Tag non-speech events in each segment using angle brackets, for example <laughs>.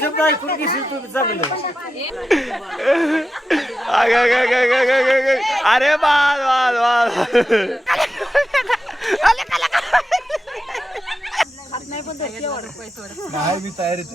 शब्द ऐकून घेशील तुम्ही चांगलं. अग. अरे बाल बाल बाल. नाही मी तयारीत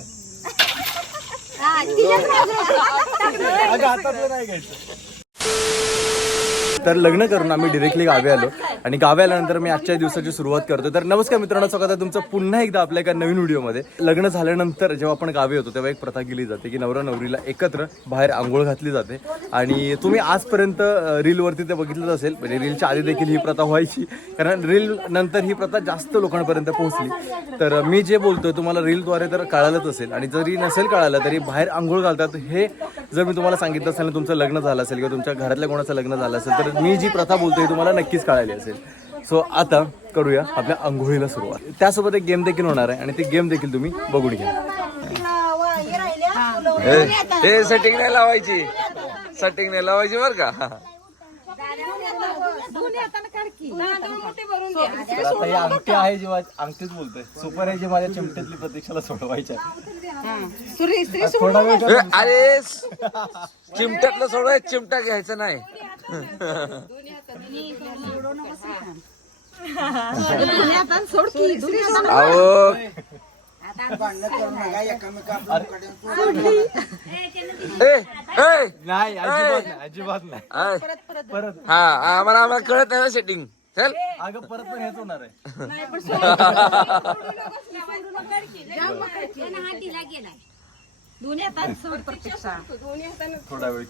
तर लग्न करून आम्ही डिरेक्टली गावी आलो. आणि गावी आल्यानंतर मी आजच्या दिवसाची सुरुवात करतो तर नमस्कार मित्रांनो स्वागत आहे तुमचं पुन्हा एकदा आपल्या एका नवीन व्हिडिओमध्ये. लग्न झाल्यानंतर जेव्हा आपण गावी होतो तेव्हा एक प्रथा केली जाते की नवरा नवरीला एकत्र बाहेर आंघोळ घातली जाते. आणि तुम्ही आजपर्यंत रीलवरती ते बघितलंच असेल म्हणजे रीलच्या आधी देखील ही प्रथा व्हायची. कारण रील नंतर ही प्रथा जास्त लोकांपर्यंत पोहोचली. तर मी जे बोलतोय तुम्हाला रीलद्वारे तर कळालंच असेल. आणि जरी नसेल कळालं तरी बाहेर आंघोळ घालतात. हे जर मी तुम्हाला सांगितलं असेल तुमचं लग्न झालं असेल किंवा तुमच्या घरातल्या कोणाचं लग्न झालं असेल तर मी जी प्रथा बोलतोय तुम्हाला नक्कीच कळाली असेल. सो आता करूया आपल्या आंघोळीला सुरुवात. त्यासोबत एक गेम देखील होणार आहे आणि ती गेम देखील तुम्ही बघून घ्या. हे सेटिंग नाही लावायची. सेटिंग नाही लावायची बर का? ही अंगठी आहे जेव्हा अंगठीच बोलतोय. सुपर आहे जे माझ्या चिमट्यातली प्रतीक्षाला सोडवायच्या. थोडा वेळ ए, अरे चिमट्यातलं सोडवाय चिमटा घ्यायचा नाही. अहो ए, ए, नाही अजिबात नाही अजिबात नाही आय. परत हा आम्हाला आम्हाला कळत नाही ना सेटिंग चल अगं परत पण हेच होणार आहे <laughs> थोडा वेळ.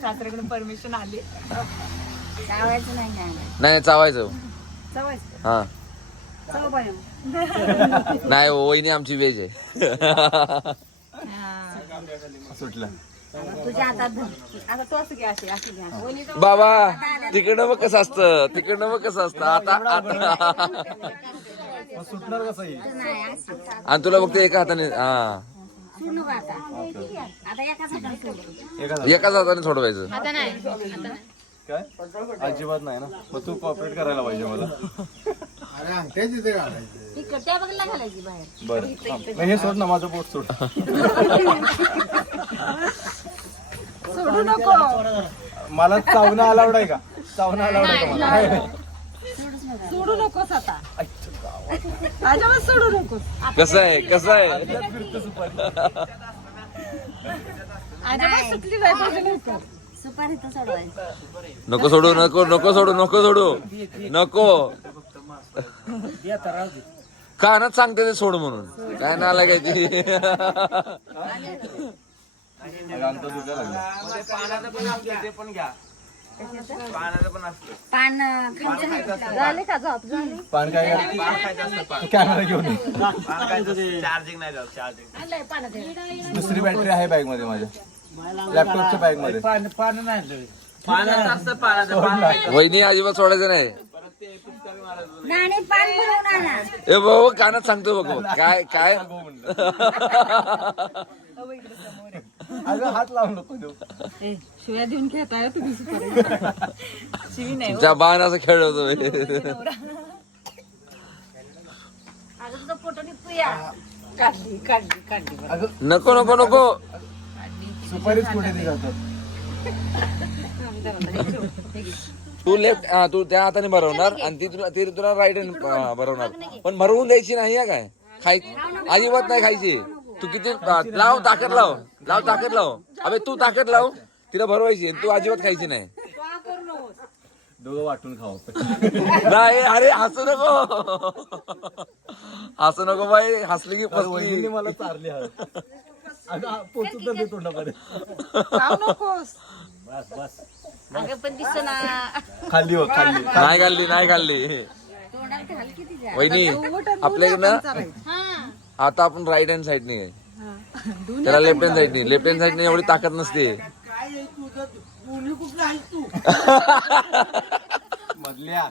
सासऱ्याकडून परमिशन आली. नाही चावायचं. हा. नाही हो, वहिनी आमची वेज आहे. सुटलं. तुझ्या हातात धर. आता तो असं घ्या अशी अशी घ्या बाबा तिकडनं मग कसं असतं? तिकडनं मग कसं असतं? आता आता मग सुटणार कसं ही आणि तुला फक्त एका हाताने हा. सोड नको आता आता एकाच हाताने सोड एका एकाच हाताने सोडवायचं काय? अजिबात नाही ना. मग तू कॉपरेट करायला पाहिजे मला. तिकडे त्या बघायला घालायची बाहेर. बरं थांब. हे सोड ना माझं पोट सोड. सोडू नको. मला चावणं अलाउड आहे का? चावणं अलाउड आहे का मला? सोडू नकोस आता अजिबात सोडू नकोस. कसं आहे? कसं आहे? अजिबात सुटली जाय पाहिजे लवकर सुपारी तर सोडवायचं. नको सोडू नको नको सोडू नको सोडू. नको. कानात सांगते ते सोड म्हणून? काय ना काय ती? अगं, पान झाले का झोप? झाली? पान काय कॅमेरा घेऊन ये. दुसरी बॅटरी आहे बॅगमध्ये माझ्या. लॅपटॉपच्या बॅगमध्ये वहिनी अजिबात सोडायचं नाही. नाणी पान भरून आणा ए भाऊ कानात सांगतो बघ काय काय? अगं हात लावू नको देऊ. शिव्या देऊन खेळताय तुम्ही शिवी नाही तुमच्या बाण असं खेळवतो अगं तुझा फोटो निघतोया. काढली काढली काढली अगं नको नको नको. सुपारीच कुठे ती जातात तू लेफ्ट हा तू त्या हाताने भरवणार आणि ती तुला ती तुला राईट भरवणार. पण भरवून द्यायची नाही हा काय? खाय अजिबात नाही खायची. तू किती लाव ताकद लाव. लाव ताकद लाव. अबे तू ताकद लाव. तिला भरवायची आणि तू अजिबात खायची नाही. दोघं वाटून खाऊ. नाही अरे हसू नको. हसू नको बाई. हसली की मला चारली हवं अगं हा, पोचू तर दे तोंडापर्यंत अगं पण दिस ना खाली हो खाली नाही खाल्ली नाही खाल्ली. वहिनी आपल्याकडनं आता आपण राईट हँड साईडने आहे त्याला लेफ्ट हँड साईडने लेफ्ट हँड साईडने एवढी ताकद नसते. <laughs> मधल्या.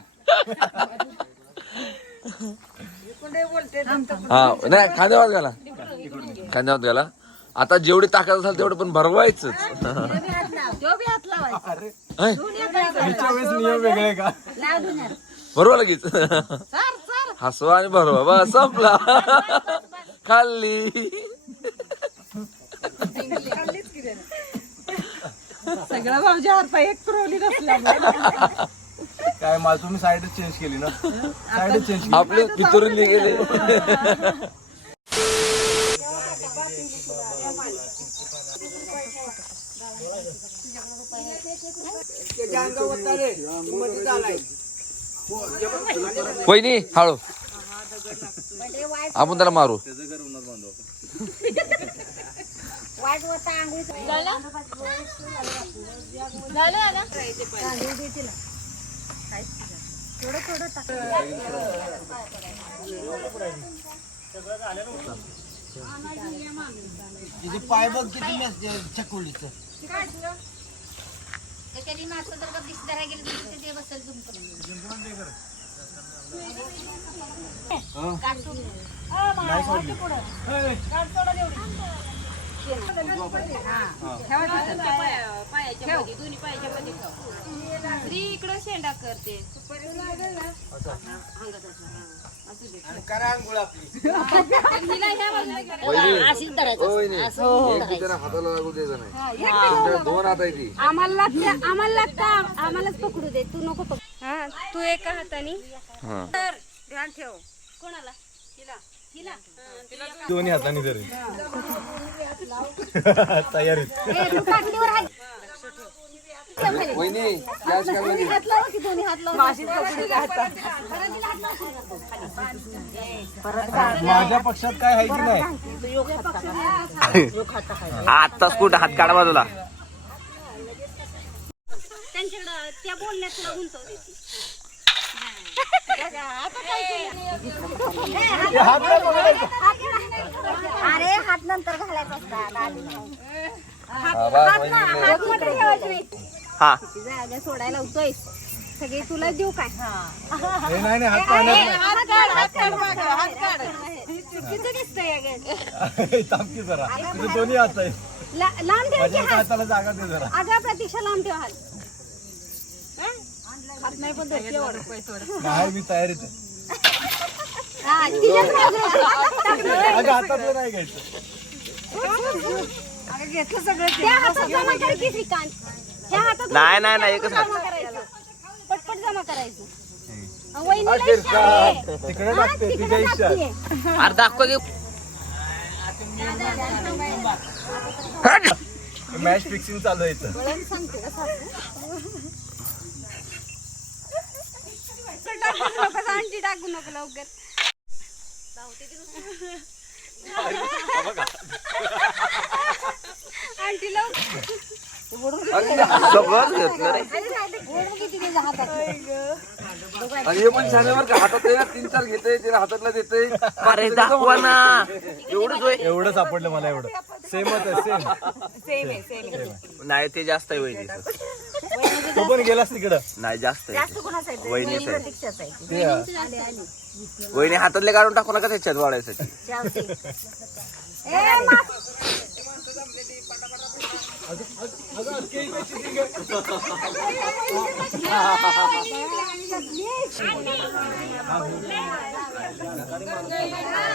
हा नाही खांद्यावर घाला खांद्यावर घाला आता जेवढी ताकद असेल तेवढं पण भरवायच. भरवा लगेच. Sir sir. हसवा आणि भरवा. बस संपला. <laughs> खाल्ली. सगळं भाऊजी हात एक पुरवली नसल्यामुळे. काय मला तुम्ही साईडच चेंज केली ना? साईडच चेंज केली. आपले पितरून गेले वहिनी हळू. आपण त्याला मारू. पाय बघ किती चकुलीचं त्याच्यानी इकडं शेंडा करते करा अंघोळ आपली हाताला लागू द्यायचं नाही तुमच्या दोन हात आहे ती आम्हाला आम्हाला लागतं आम्हालाच पकडू दे तू नको पकड. हा तू एका हाताने तर ध्यान ठेव. कोणाला? हिला. हिला. दोन्ही हाताने तरी <laughs> तयारीत ए, तू काठीवर हात वहिनी गॅस काय दोन्ही हात लावा की दोन्ही हात लावा? माझ्या पक्षात काय आहे की नाही? आत्ताच कुठं हात काढा बाजूला त्यांच्याकडं त्या बोलण्यात तुला गुंतवते ती. अरे हात नंतर घालायचा. हा जागा सोडायला लावतोय सगळे तुला देऊ काय? हे. नाही नाही हात पाण्यात हात काढ हात काढ मागं, हात काढ किती दिसतंय जरा. दोन्ही हात आहे. लांब ठेव हाताला जागा दे जरा. अगं प्रतीक्षा लांब ठेव हात. हं? नाही पण धरते एवढं. नाही मी तयारीत आहे हा. अगं हातातलं नाही घ्यायचं त्या हातात जमा कर की श्रीकांत ह्या हातात नाही, नाही, नाही, एकच हात. जमा करायचं. पटपट जमा करायचं अं, वहिनीला इच्छा आहे. तिकडे हा, टाकते तिकडे तुझ्या इच्छा टाकतीये. अरे दाखव की मॅच फिक्सिंग चालू आहे इथं वळण सांगते का सासू? टाकू नको, आंटी टाकू नको लवकर आंटी लवकर सगळंच घेतलं रे अरे नाही, गोड किती त्याच्या हातात आणि हे पण छान आहे बरं का हातात आहे ना, तीन चार घेते तिला हातातला देते अरे दाखवा ना. एवढंच होय. एवढं सापडलं मला एवढं. सेमच आहे सेम नाही ते जास्त आहे वहिनी. तू पण गेलास तिकडं नाही जास्त आहे जास्त कोणाचं आहे? वहिनीच आहे प्रतीक्षाचं आहे. ते आहे. आले, आले. वहिनी हातातले काढून टाकू नका त्याच्यात वाढायसाठी. ए, मा- <laughs>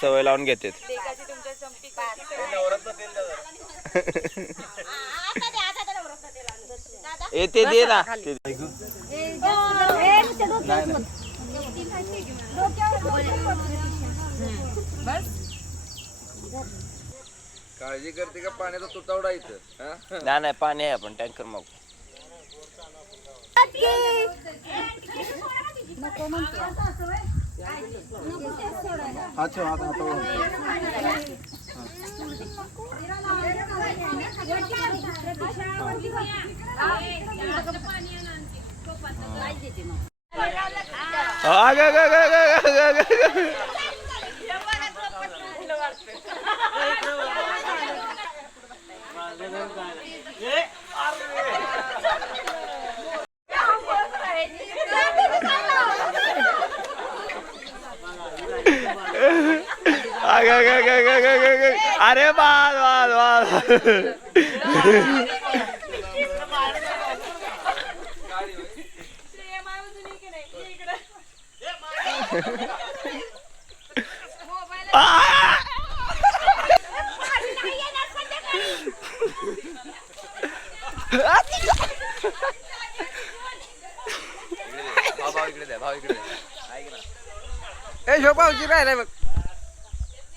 सवय लावून घेते येते दे ना. काळजी करते का पाण्याचा तुटवडा इथ? ना नाही पाणी आहे आपण टँकर मग. नको म्हणतो. असं असं हात ठेव हात हातावर अग, अरे अग. अग, अग, अग, अग, अग, अग, अग. ए शोभाऊची राहिलाय बघ.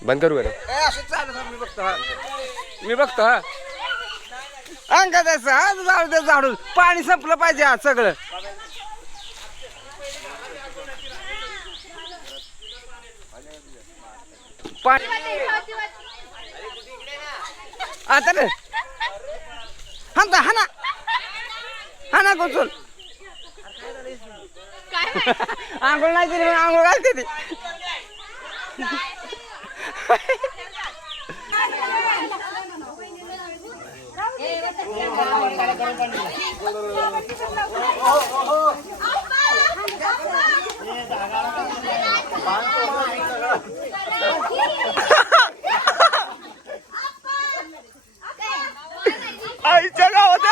बंद करू बरं ए, असं चालू मी बघतो हा. मी बघतो हा. अंगात असं हा झाडू दे झाडू पाणी संपलं पाहिजे आज सगळं. पाणी आता रे. हाणता हाना. हाना कोचून आंघोळ नाही केली आंघोळ घालते ती. आईच्या गावात.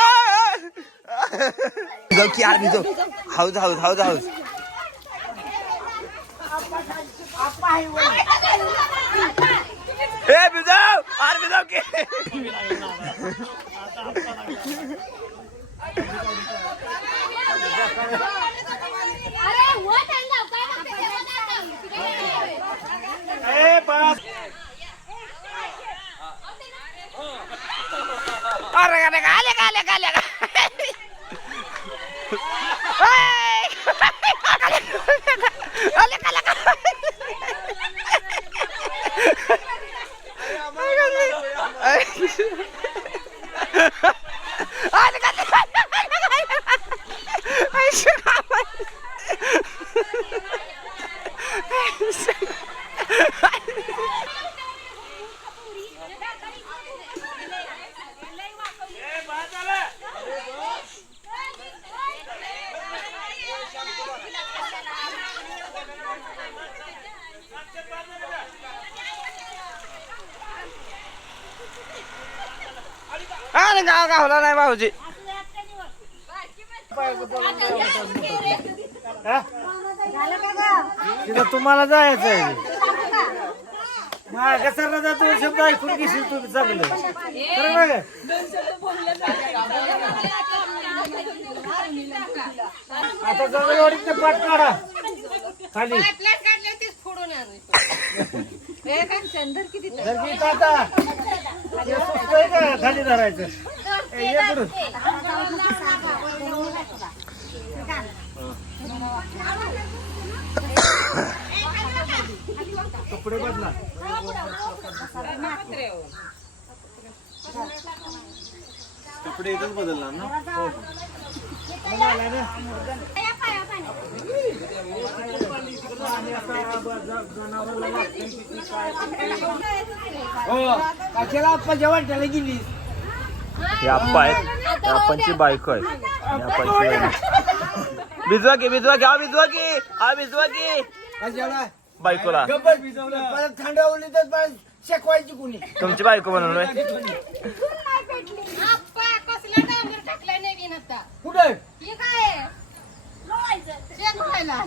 जाऊ की यार मी जाऊ हाऊस हाऊस हाऊस हाऊस. ए बिजाव अरे बिजाव की. अरे वर अरे अरे आले का आले का आले का आले का आले का आले का अरे गाव गावला नाही भाऊजी? झालं का गं? तिथं तुम्हाला जायचं आहे माझ्या सरला दोन शब्द ऐकून घेशील तुम्ही चांगलं. खरं ना गं? आता जवळवाडीत पाठ काढा. खाली. जर की आता ते सुचतंय का खाली धरायचं. कपडे बदला. कपडे इथंच बदलणार ना? पाणी. कशाला आपण जेवण त्याला गेली हे आप्पा आहेत. हे आप्पांची बायको आहे बहीण. भिजवा की भिजवा की हा भिजवा की हा भिजवा की. बायकोला. गप्पा परत थंडावली तर शेकवायची कुणी? तुमची बायको 快点，快点！